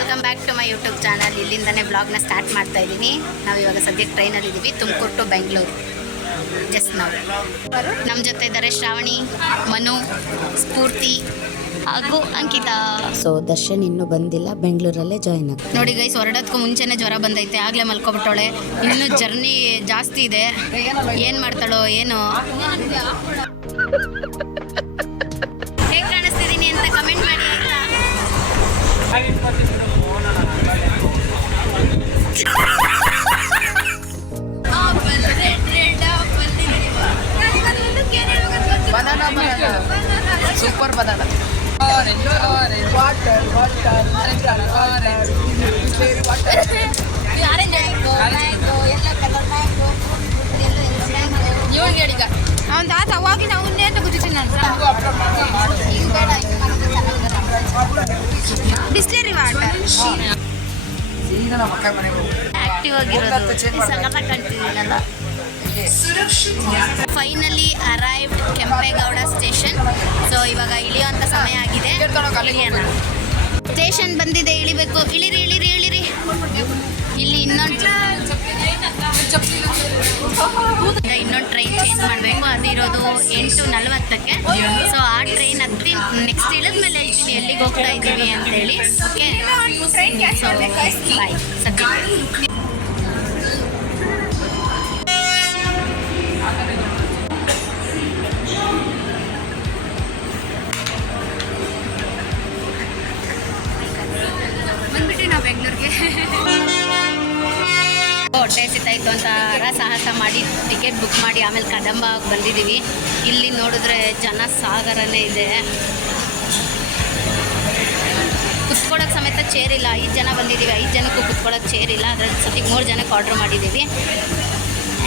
Welcome back to my YouTube channel. ಇಲ್ಲಿಂದನೇ ಬ್ಲಾಗ್ನ start ಮಾಡ್ತಾ ಇದ್ದೀನಿ. ನಾವು ಇವಾಗ ಸದ್ಯಕ್ಕೆ ಟ್ರೈನಲ್ಲಿದ್ದೀವಿ, ತುಮಕೂರು ಟು ಬೆಂಗಳೂರು. ಜಸ್ಟ್ ನಾವು ನಮ್ಮ ಜೊತೆ ಇದ್ದಾರೆ ಶ್ರಾವಣಿ, ಮನು, ಸ್ಫೂರ್ತಿ ಹಾಗೂ ಅಂಕಿತಾ. ಸೊ ದರ್ಶನ್ ಇನ್ನೂ ಬಂದಿಲ್ಲ, ಬೆಂಗಳೂರಲ್ಲೇ ಜಾಯ್ನ್ ಆಗ. ನೋಡಿ ಗೈಸ್, ಹೊರಡೋದಕ್ಕೂ ಮುಂಚೆನೇ ಜ್ವರ ಬಂದೈತೆ, ಆಗಲೇ ಮಲ್ಕೊಬಿಟ್ಟವಳೆ. ಇನ್ನೂ ಜರ್ನಿ ಜಾಸ್ತಿ ಇದೆ, ಏನು ಮಾಡ್ತಾಳೋ ಏನೋ. ಹೇಗೆ ಕಾಣಿಸ್ತಿದ್ದೀನಿ ಅಂತ ಕಮೆಂಟ್ ಮಾಡಿ ಆಯ್ತಾ. ಸೂಪರ್ ಬನಾನಾ ಅವನ ತಾತ ಅವಾಗಿ ನಾವು ಅಂತ ಗುರುತೀನಿ ನಾನು. ಬಿಸ್ಲೇರಿ ವಾಟರ್ ಆಕ್ಟಿವ್ ಆಗಿರೋದು ಸಖತ್ತಾಗಿ ಕಾಣ್ತಿದ್ದೀನಲ್ಲ. Finally arrived Kempegowda station. So ಇವಾಗ ಇಳಿಯುವಂಥ ಸಮಯ ಆಗಿದೆ. ಇಳಿಯೋಣ. ಸ್ಟೇಷನ್ ಬಂದಿದೆ, ಇಳಿಬೇಕು. ಇಳಿರಿ ಇಳಿರಿ ಇಳಿರಿ. ಇಲ್ಲಿ ಇನ್ನೊಂದು ಟ್ರೈನ್ ಚೇಂಜ್ ಮಾಡಬೇಕು. ಅದಿರೋದು 8:40ಕ್ಕೆ. ಸೊ ಆ ಟ್ರೈನ್ ಹತ್ತಿ ನೆಕ್ಸ್ಟ್ ಇಳಿದ್ಮೇಲೆ ಇಲ್ಲಿ ಎಲ್ಲಿಗೆ ಹೋಗ್ತಾ ಇದ್ದೀವಿ ಅಂತೇಳಿ. ಓಕೆ, ಬಾಯ್. ಸದ್ಯ ಬಂದ್ಬಿಟ್ಟು ನಾವು ಬೆಂಗಳೂರಿಗೆ ಹೊಟ್ಟೆ ಸಿತ್ತಾಯಿತು ಅಂತ ಸಾಹಸ ಮಾಡಿ ಟಿಕೆಟ್ ಬುಕ್ ಮಾಡಿ ಆಮೇಲೆ ಕದಂಬ ಬಂದಿದ್ದೀವಿ. ಇಲ್ಲಿ ನೋಡಿದ್ರೆ ಜನ ಸಾಗರನೇ ಇದೆ. ಕುತ್ಕೊಳ್ಳೋಕೆ ಸಮೇತ ಚೇರ್ ಇಲ್ಲ. 5 ಜನ ಬಂದಿದ್ದೀವಿ, 5 ಜನಕ್ಕೂ ಕುತ್ಕೊಳ್ಳೋಕೆ ಚೇರ್ ಇಲ್ಲ. ಅದ್ರ ಸತಿಗೆ 3 ಜನಕ್ಕೆ ಆರ್ಡ್ರ್ ಮಾಡಿದ್ದೀವಿ.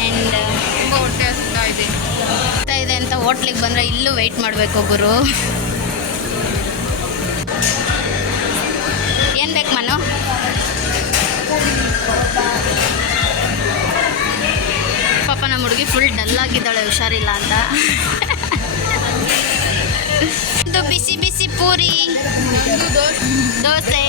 ಆ್ಯಂಡ್ ತುಂಬ ಹೊಟ್ಟೆ ಹಸ್ತಾ ಇದೆ ಅಂತ ಹೋಟ್ಲಿಗೆ ಬಂದರೆ ಇಲ್ಲೂ ವೆಯ್ಟ್ ಮಾಡಬೇಕು ಗುರು. ಏನು ಬೇಕು ಮನು? ಪಾಪ ನಮ್ಮ ಹುಡುಗಿ ಫುಲ್ ಡಲ್ ಆಗಿದ್ದಾಳೆ, ಹುಷಾರಿಲ್ಲ ಅಂತ. ಇದು ಬಿಸಿ ಬಿಸಿ ಪೂರಿ, ದೋಸೆ.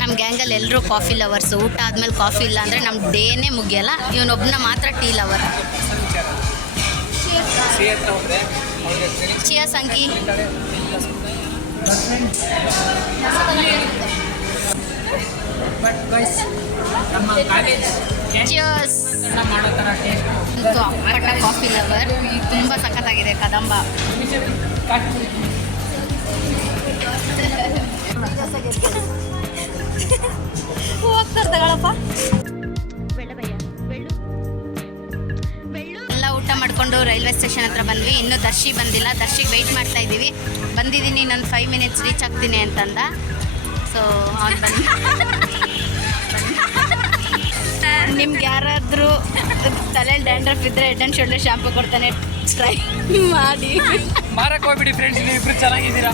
ನಮ್ಮ ಗ್ಯಾಂಗಲ್ಲಿ ಎಲ್ಲರೂ ಕಾಫಿ ಲವರ್ಸು. ಊಟ ಆದಮೇಲೆ ಕಾಫಿ ಇಲ್ಲ ಅಂದರೆ ನಮ್ಮ ಡೇನೇ ಮುಗಿಯಲ್ಲ. ಇವನೊಬ್ಬನ ಮಾತ್ರ ಟೀ ಲವರ್. ಚಿಯರ್ಸ್ ಅಂಕಿ. ಚಿಯರ್ಸ್. ಅಪ್ಪಟ ಕಾಫಿ ಲವರ್. ತುಂಬ ಸಖತ್ತಾಗಿದೆ ಕದಂಬ. ಹೋಗ್ತಾರೆ ತಗೊಳಪ್ಪ. ಎಲ್ಲ ಊಟ ಮಾಡಿಕೊಂಡು ರೈಲ್ವೆ ಸ್ಟೇಷನ್ ಹತ್ರ ಬಂದ್ವಿ. ಇನ್ನೂ ದರ್ಶಿ ಬಂದಿಲ್ಲ. ದರ್ಶಿಗೆ ವೆಯ್ಟ್ ಮಾಡ್ತಾ ಇದ್ದೀವಿ. ಬಂದಿದ್ದೀನಿ, ನಾನು 5 ಮಿನಿಟ್ಸ್ ರೀಚ್ ಆಗ್ತೀನಿ ಅಂತಂದ. ಸೊ ಅವ್ನು ಬಂದು ನಿಮ್ಗೆ ಯಾರಾದರೂ ತಲೆಯಲ್ಲಿ ಡ್ಯಾಂಡ್ರಫ್ ಇದ್ದರೆ ಹೆಡ್ ಆ್ಯಂಡ್ ಶೋಲ್ಡರ್ ಶಾಂಪು ಕೊಡ್ತಾನೆ, ಟ್ರೈ ಮಾಡಿ. ಮಾರಕ್ಕೆ ಹೋಗ್ಬಿಡಿ ಫ್ರೆಂಡ್ಸ್, ನೀವು ಇಬ್ಬರು ಚೆನ್ನಾಗಿದ್ದೀರಾ.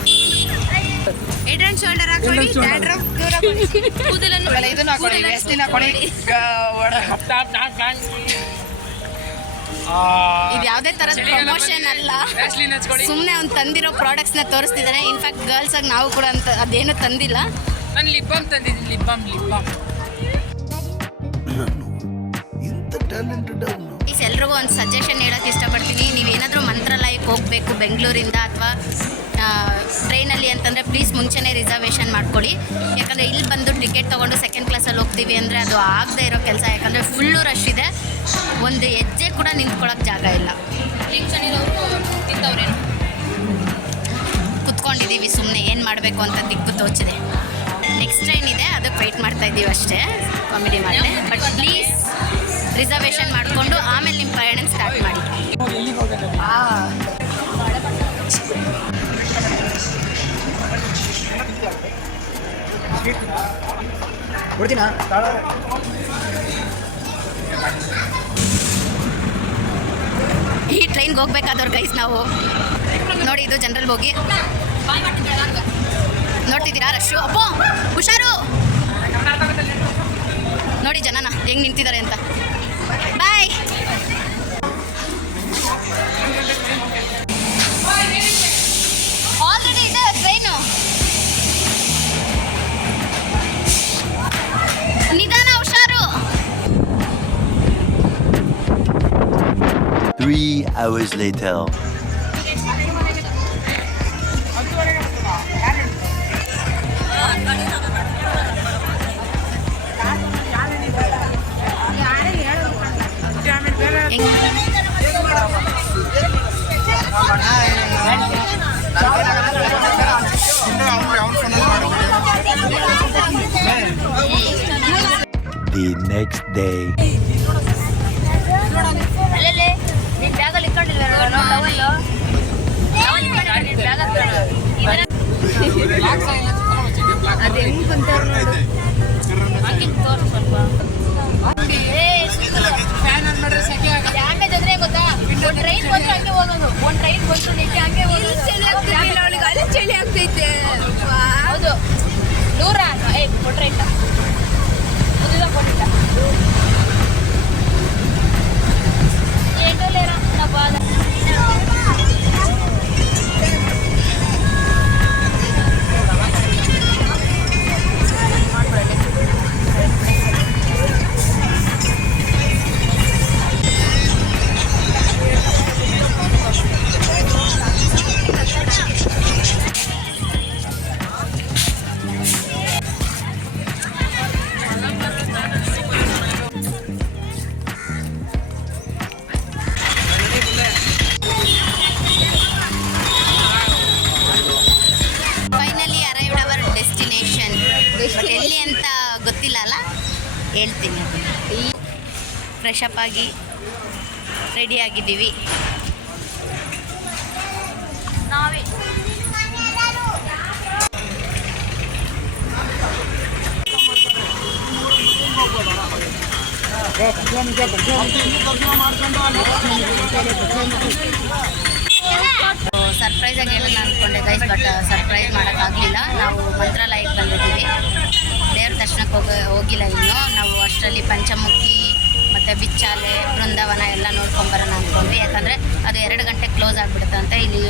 ಹೆಡ್ ಆ್ಯಂಡ್ ಶೋಲ್ಡರ್ ಹಾಕೊಳ್ಳಿ, ಡ್ಯಾಂಡ್ರಫ್ ದೂರ ಕೂದಲನ್ನು ಇದನ್ನು ಹಾಕೊಳ್ಳಿ, ವೇಸ್ಲಿನ್ ಹಾಕೊಳ್ಳಿ. ಇದು ಯಾವುದೇ ಥರದ ಪ್ರಮೋಷನ್ ಅಲ್ಲ, ಸುಮ್ಮನೆ ಅವ್ನು ತಂದಿರೋ ಪ್ರಾಡಕ್ಟ್ಸ್ನ ತೋರಿಸ್ತಿದ್ದಾನೆ. ಇನ್ಫ್ಯಾಕ್ಟ್ ಗರ್ಲ್ಸ್ ಆಗಿ ನಾವು ಕೂಡ ಅಂತ ಅದೇನು ತಂದಿಲ್ಲ. ನಾನು ಲಿಪ್ ಬಾಮ್ ತಂದಿದ್ದೀನಿ, ಲಿಪ್ ಬಾಮ್. ಎಲ್ರಿಗೂ ಒಂದು ಸಜೆಷನ್ ಹೇಳೋಕ್ಕೆ ಇಷ್ಟಪಡ್ತೀನಿ. ನೀವೇನಾದರೂ ಮಂತ್ರಾಲಯಕ್ಕೆ ಹೋಗಬೇಕು ಬೆಂಗಳೂರಿಂದ ಅಥವಾ ಟ್ರೈನಲ್ಲಿ ಅಂತಂದರೆ ಪ್ಲೀಸ್ ಮುಂಚೆನೇ ರಿಸರ್ವೇಷನ್ ಮಾಡ್ಕೊಳ್ಳಿ. ಯಾಕಂದರೆ ಇಲ್ಲಿ ಬಂದು ಟಿಕೆಟ್ ತೊಗೊಂಡು ಸೆಕೆಂಡ್ ಕ್ಲಾಸಲ್ಲಿ ಹೋಗ್ತೀವಿ ಅಂದರೆ ಅದು ಆಗದೆ ಇರೋ ಕೆಲಸ. ಯಾಕಂದರೆ ಫುಲ್ಲು ರಶ್ ಇದೆ, ಒಂದು ಹೆಜ್ಜೆ ಕೂಡ ನಿಂತ್ಕೊಳ್ಳೋಕೆ ಜಾಗ ಇಲ್ಲ. ಕುತ್ಕೊಂಡಿದ್ದೀವಿ ಸುಮ್ಮನೆ, ಏನು ಮಾಡಬೇಕು ಅಂತ ದಿಕ್ಕು ತೋಚಿದೆ. ನೆಕ್ಸ್ಟ್ ಟ್ರೈನ್ ಇದೆ, ಅದಕ್ಕೆ ವೆಯ್ಟ್ ಮಾಡ್ತಾ ಇದ್ದೀವಿ ಅಷ್ಟೇ. ಕಾಮಿಡಿ ಮಾಡಿದೆ. ಬಟ್ ಪ್ಲೀಸ್ ರಿಸರ್ವೇಷನ್ ಮಾಡಿಕೊಂಡು ಆಮೇಲೆ ನಿಮ್ಮ ಪ್ರಯಾಣ ಸ್ಟಾರ್ಟ್ ಮಾಡಿ. ಈ ಟ್ರೈನ್ಗೆ ಹೋಗ್ಬೇಕಾದವ್ರು ಗೈಸ್ ನಾವು. ನೋಡಿ, ಇದು ಜನರಲ್ ಹೋಗಿ ನೋಡ್ತಿದ್ದೀರಾ ರಶ್ಶು. ಅಪ್ಪೋ ಹುಷಾರು. ನೋಡಿ ಜನನ ಹೆಂಗೆ ನಿಂತಿದ್ದಾರೆ ಅಂತ. ಬಾಯ್. ಆಲ್ರೆಡಿ ಇದೆ train. hours later. The next day. ಅದು ಹೆಂಗ್ ಕುಂತಾರ ಸ್ವಲ್ಪ ಫ್ಯಾನ್ ಆನ್ ಮಾಡಿದ್ರೆ ಸೆಕೆ ಆಗಲ್ಲ. ಡ್ಯಾಮೇಜ್ ಅಂದ್ರೆ ಗೊತ್ತಾ, ಒಂದು ಟ್ರೈನ್ ಬಂದ್ರೆ ಹಂಗೆ ಹೋಗೋದು, ಒಂದು ಟ್ರೈನ್ ಬಂದು ನಿಂಗೆ ಹಂಗೆ ಹೋಗೋದು. ಚಳಿ ಆಗ್ತೈತೆ. ಹೌದು ನೂರ ಕೊಟ್ರೆ ಇಲ್ಲ ಮುದ್ದ ಕೊಟ್ಟಿಲ್ಲ ಏಟೋಲೇರ ನಾ ಬಾದ ಎಲ್ಲಿ ಅಂತ ಗೊತ್ತಿಲ್ಲ ಅಲ್ಲ, ಹೇಳ್ತೀನಿ. ಫ್ರೆಶ್ ಅಪ್ ಆಗಿ ರೆಡಿ ಆಗಿದ್ದೀವಿ. ನಾವೇ ಸರ್ಪ್ರೈಸ್ ಆಗಿ ಹೇಳೋಣ ಅಂದ್ಕೊಂಡೆ ಗೈಸ್, ಬಟ್ ಸರ್ಪ್ರೈಸ್ ಮಾಡೋಕ್ಕಾಗಲಿಲ್ಲ. ನಾವು ಮಂತ್ರಾಲಯಕ್ಕೆ ಬಂದಿದ್ದೀವಿ, ದೇವ್ರ ದರ್ಶನಕ್ಕೆ ಹೋಗಿಲ್ಲ ಇನ್ನು. ನಾವು ಅಷ್ಟರಲ್ಲಿ ಪಂಚಮುಖಿ ಮತ್ತು ಬಿಚ್ಚಾಲೆ, ಬೃಂದಾವನ ಎಲ್ಲ ನೋಡ್ಕೊಂಬರೋಣ ಅಂದ್ಕೊಂಡ್ವಿ. ಯಾಕಂದರೆ ಅದು 2 ಗಂಟೆಗೆ ಕ್ಲೋಸ್ ಆಗಿಬಿಡುತ್ತಂತೆ. ಇಲ್ಲಿ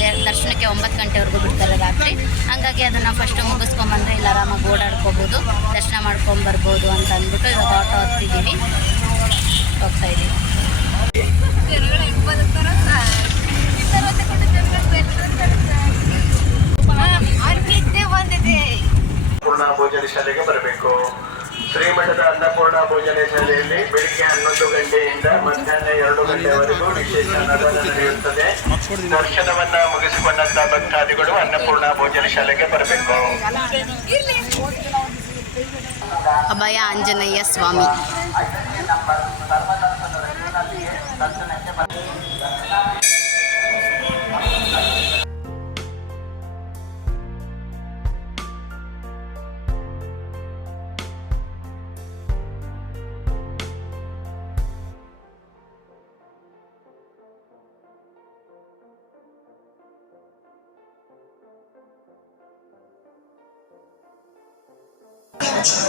ದೇವ್ರ ದರ್ಶನಕ್ಕೆ 9 ಗಂಟೆವರೆಗೂ ಬಿಡ್ತಾರೆ ರಾತ್ರಿ. ಹಾಗಾಗಿ ಅದನ್ನು ಫಸ್ಟು ಮುಗಿಸ್ಕೊಂಬಂದರೆ ಇಲ್ಲಿ ಆರಾಮಾಗಿ ಓಡಾಡ್ಕೋಬೋದು, ದರ್ಶನ ಮಾಡ್ಕೊಂಬರ್ಬೋದು ಅಂತ ಅಂದ್ಬಿಟ್ಟು ಇವಾಗ ಆಟೋ ಹತ್ತಿದ್ದೀವಿ, ಹೋಗ್ತಾಯಿದ್ದೀವಿ. ಅನ್ನಪೂರ್ಣ ಭೋಜನ ಶಾಲೆಗೆ ಬರಬೇಕು. ಶ್ರೀಮಠದ ಅನ್ನಪೂರ್ಣ ಭೋಜನ ಶಾಲೆಯಲ್ಲಿ ಬೆಳಿಗ್ಗೆ 11 ಗಂಟೆಯಿಂದ ಮಧ್ಯಾಹ್ನ 2 ಗಂಟೆವರೆಗೂ ವಿಶೇಷ ಅನ್ನದಾನ ನಡೆಯುತ್ತದೆ. ದರ್ಶನವನ್ನ ಮುಗಿಸಿಕೊಂಡಂತ ಭಕ್ತಾದಿಗಳು ಅನ್ನಪೂರ್ಣ ಭೋಜನ ಶಾಲೆಗೆ ಬರಬೇಕು. ಅಭಯ ಆಂಜನೇಯ ಸ್ವಾಮಿ.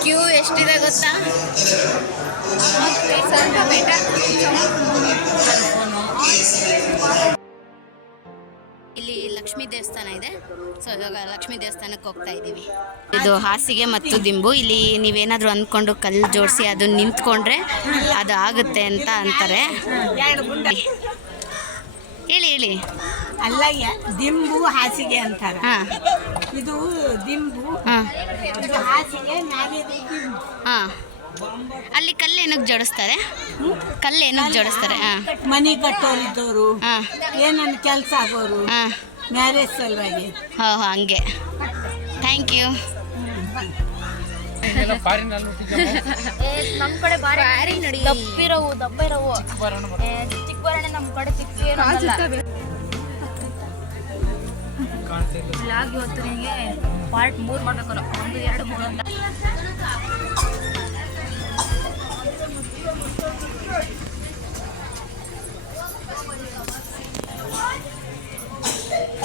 ಕ್ಯೂ ಎಷ್ಟಿದೆ ಗೊತ್ತಾ? ಇಲ್ಲಿ ಲಕ್ಷ್ಮೀ ದೇವಸ್ಥಾನ ಇದೆ. ಸೊ ಇವಾಗ ಲಕ್ಷ್ಮೀ ದೇವಸ್ಥಾನಕ್ಕೆ ಹೋಗ್ತಾ ಇದ್ದೀವಿ. ಇದು ಹಾಸಿಗೆ ಮತ್ತು ದಿಂಬು. ಇಲ್ಲಿ ನೀವೇನಾದರೂ ಅಂದ್ಕೊಂಡು ಕಲ್ಲು ಜೋಡಿಸಿ ಅದು ನಿಂತ್ಕೊಂಡ್ರೆ ಅದು ಆಗುತ್ತೆ ಅಂತ ಅಂತಾರೆ. ಹೇಳಿ ಹೇಳಿ. ಅಲ್ಲಯ್ಯ, ದಿಂಬು ಹಾಸಿಗೆ ಅಂತಾರ. ಹಾಂ, ಇದು ದಿಂಬು, ಹಾಂ, ಇದು ಹಾಸಿಗೆ, ಮ್ಯಾಲೆ ದಿಂಬು. ಹಾಂ. ಅಲ್ಲಿ ಕಲ್ಲು ಏನಕ್ಕೆ ಜೋಡಿಸ್ತಾರೆ? ಕಲ್ಲು ಏನಕ್ಕೆ ಜೋಡಿಸ್ತಾರೆ? ಹಾಂ, ಮನೆ ಕಟ್ಟೋರಿದ್ದವರು, ಹಾಂ, ಏನನ್ನ ಕೆಲಸ ಆಗೋರು, ಹಾಂ, ಮ್ಯಾರೇಜ್ ಸಲುವಾಗಿ. ಹಾಂ, ಹಂಗೆ. Thank you. ನಮ್ಮ ಕಡೆ ಬಾರಿ ದಪ್ಪಿರೋವು ಚಿಕ್ಕ ಬರೋಣ. ನಮ್ಮ ಕಡೆ ಲಾಗಿ ಇವತ್ತು ನಿಮಗೆ ಪಾರ್ಟ್ 3 ಮಾಡ್ಬೇಕಲ್ಲ, 1, 2, 3 ಅಂತ.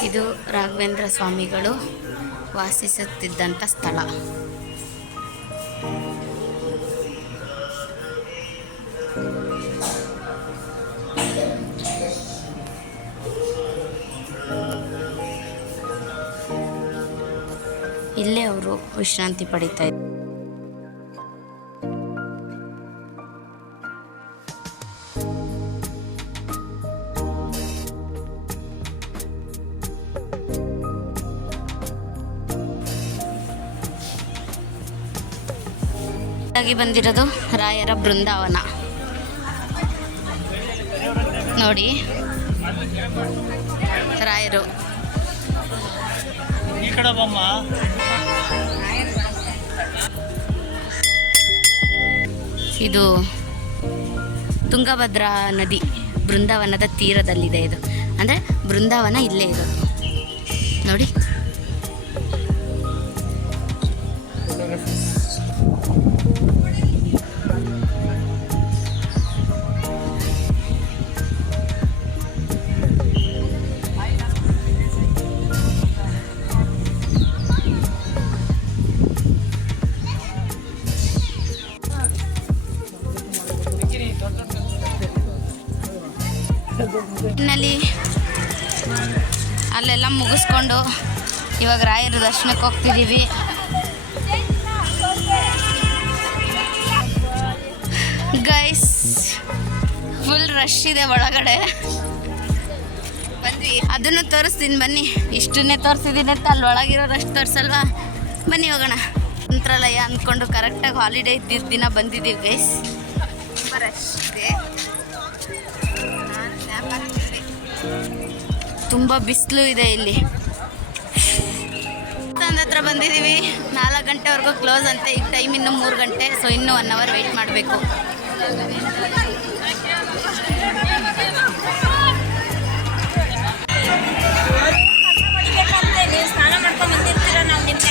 ಇದು ರಾಘವೇಂದ್ರ ಸ್ವಾಮಿಗಳು ವಾಸಿಸುತ್ತಿದ್ದಂಥ ಸ್ಥಳ. ಇಲ್ಲೇ ಅವರು ವಿಶ್ರಾಂತಿ ಪಡಿತಾ ಇದ್ದಾರೆ. ಆಗಿ ಬಂದಿರೋದು ರಾಯರ ಬೃಂದಾವನ ನೋಡಿ. ರಾಯರು ಇದು ತುಂಗಭದ್ರಾ ನದಿ ಬೃಂದಾವನದ ತೀರದಲ್ಲಿದೆ. ಇದು ಅಂದರೆ ಬೃಂದಾವನ ಇಲ್ಲೇ ಇರೋದು ನೋಡಿ. ಇನ್ನಲ್ಲಿ ಅಲ್ಲೆಲ್ಲ ಮುಗಿಸ್ಕೊಂಡು ಇವಾಗ ರಾಯರ ದರ್ಶನಕ್ಕೆ ಹೋಗ್ತಿದ್ದೀವಿ. ಗೈಸ್ ಫುಲ್ ರಶ್ ಇದೆ ಒಳಗಡೆ. ಬಂದ್ವಿ, ಅದನ್ನು ತೋರಿಸ್ತೀನಿ ಬನ್ನಿ. ಇಷ್ಟನ್ನೇ ತೋರಿಸಿದ್ದೀನಿ ಅಂತ ಅಲ್ಲಿ ಒಳಗಿರೋ ರಶ್ ತೋರಿಸಲ್ವಾ? ಬನ್ನಿ ಹೋಗೋಣ. ಮಂತ್ರಾಲಯ ಅಂದ್ಕೊಂಡು ಕರೆಕ್ಟಾಗಿ ಹಾಲಿಡೇ ಇದ್ದಿದ್ದ ದಿನ ಬಂದಿದ್ದೀವಿ ಗೈಸ್. ರಶ್ ಇದೆ, ತುಂಬ ಬಿಸಿಲು ಇದೆ ಇಲ್ಲಿ. ಹತ್ರ ಬಂದಿದ್ದೀವಿ. 4 ಗಂಟೆವರೆಗೂ ಕ್ಲೋಸ್ ಅಂತೆ. ಈಗ ಟೈಮ್ ಇನ್ನೂ 3 ಗಂಟೆ. ಸೊ ಇನ್ನೂ 1 ಅವರ್ ವೆಯ್ಟ್ ಮಾಡಬೇಕು. ಸ್ನಾನ ಮಾಡ್ಕೊಂಡು ಬಂದಿರ್ತೀರ, ನಾವು ನಿಮ್ಮ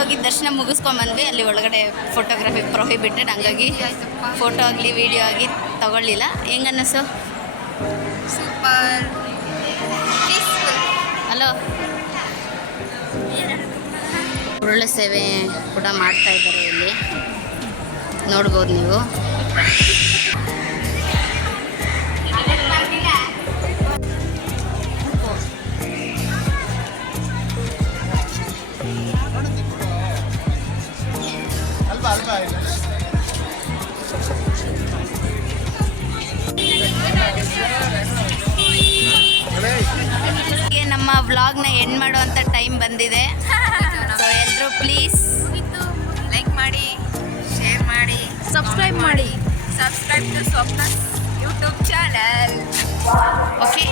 ಹೋಗಿ ದರ್ಶನ ಮುಗಿಸ್ಕೊಂಡ್ಬಂದ್ವಿ. ಅಲ್ಲಿ ಒಳಗಡೆ ಫೋಟೋಗ್ರಫಿ ಪ್ರೊಹಿಬಿಟೆಡ್, ಹಂಗಾಗಿ ಫೋಟೋ ಆಗಲಿ ವಿಡಿಯೋ ಆಗಿ ತಗೊಳ್ಳಿಲ್ಲ. ಹೆಂಗನ್ನಿಸು? ಸೂಪರ್ ಹಲೋ, ಉರುಳು ಸೇವೆ ಕೂಡ ಮಾಡ್ತಾ ಇದ್ದಾರೆ ಇಲ್ಲಿ, ನೋಡ್ಬೋದು ನೀವು. ನಮ್ಮ ವ್ಲಾಗ್ನ ಎಂಡ್ ಮಾಡುವಂಥ ಟೈಮ್ ಬಂದಿದೆ. ಸೊ ಎಲ್ಲರೂ ಪ್ಲೀಸ್ ಲೈಕ್ ಮಾಡಿ, ಶೇರ್ ಮಾಡಿ, ಸಬ್ಸ್ಕ್ರೈಬ್ ಮಾಡಿ. Subscribe to Swapna YouTube channel. Okay.